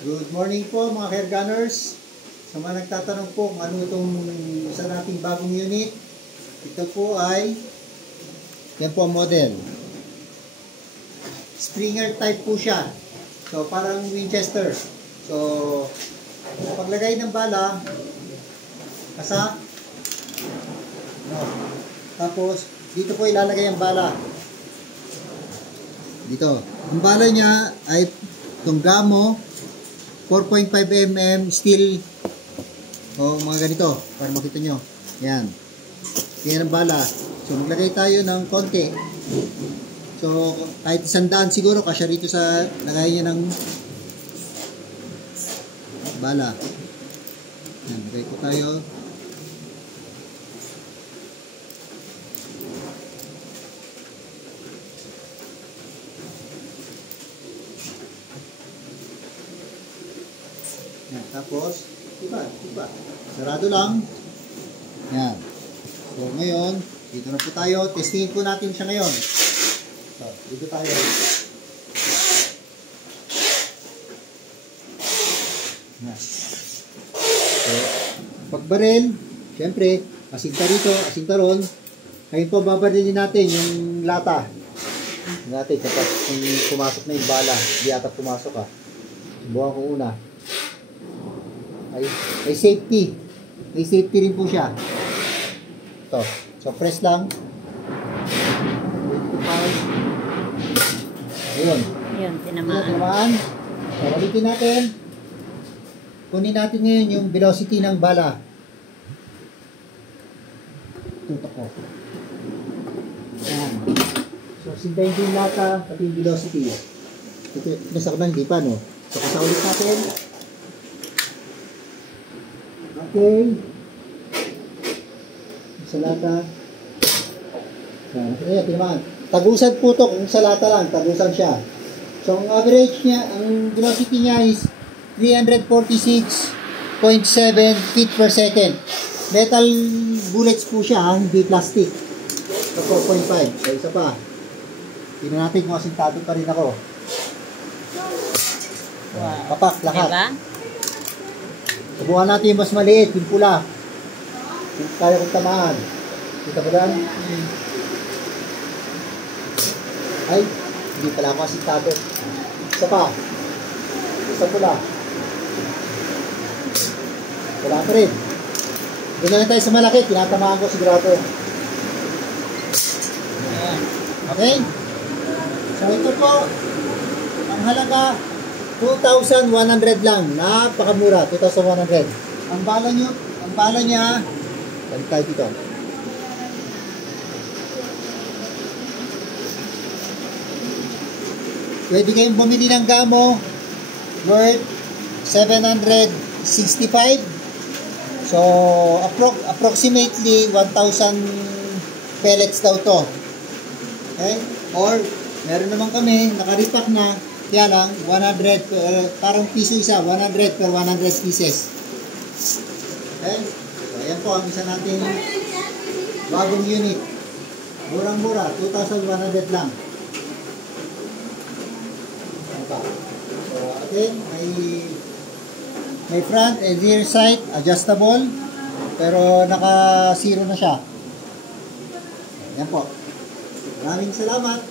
Good morning po mga hair gunners. Sa mga nagtatanong po kung ano itong isa nating bagong unit, ito po ay yan po ang model. Springer type po siya. So parang Winchester. So paglagay ng bala, kasa, no. Tapos dito po ilalagay ang bala. Dito. Ang bala niya ay itong Gamo 4.5 mm steel o mga ganito para makita nyo. Yan. Yan ang bala. So maglagay tayo ng konti. So kahit 100 siguro kasya rito sa lagay niya ng bala. Yan. Lagay ko tayo. Yan, tapos, iba. Sarado lang. Yan. So, ngayon, dito na po tayo. Testingin po natin siya ngayon. So, dito tayo. Yan. So, pagbaril, syempre, asinta rito, asinta ron. Ngayon po, babarilin natin yung lata. Natin, kapag pumasok na yung bala, hindi ata pumasok ha. Buwan ko una. May safety. May safety rin po siya. Ito. So, press lang. Ayun. Ayun, tinamaan. Tinamaan. So, ulitin natin. Kunin natin ngayon yung velocity ng bala. Tutok ko. Ayan. So, sintayin din lata at yung velocity. Ito, nasa ko na, hindi pa, no? So, kasaulit natin. Okay. Sa lata. Ayan, tinamaan. Tagusan po ito kung sa lata lang. Tagusan siya. So, ang average niya, ang velocity niya is 346.7 feet per second. Metal bullets po siya, hindi plastic. So, 4.5. So, isa pa. Tingnan natin kung asintado pa rin ako. Wow. Papak, lahat. Diba? Subukan natin yung mas maliit, yung pula. Yung kaya kong tamaan. Kita ba lang? Ay, hindi pala ako asintado. Isa pa. Isa pula. Wala pa rin. Doon na tayo sa malaki. Tinatamaan ko sigurado. Okay? So ito po, ang halaga 2,100 lang. Napakamura. 2,100. Ang bala niya, balik tayo dito. Pwede kayong bumili ng Gamo worth 765. So, approximately 1,000 pellets daw to. Okay? Or, meron naman kami, nakaripak na, kaya lang, 100, parang piso isa, 100 per 100 pieces. Okay? So, ayan po ang isa natin bagong unit. Murang-mura, 2,100 lang. So, again, may front and rear sight, adjustable, pero naka-zero na siya. Ayan po. Maraming salamat.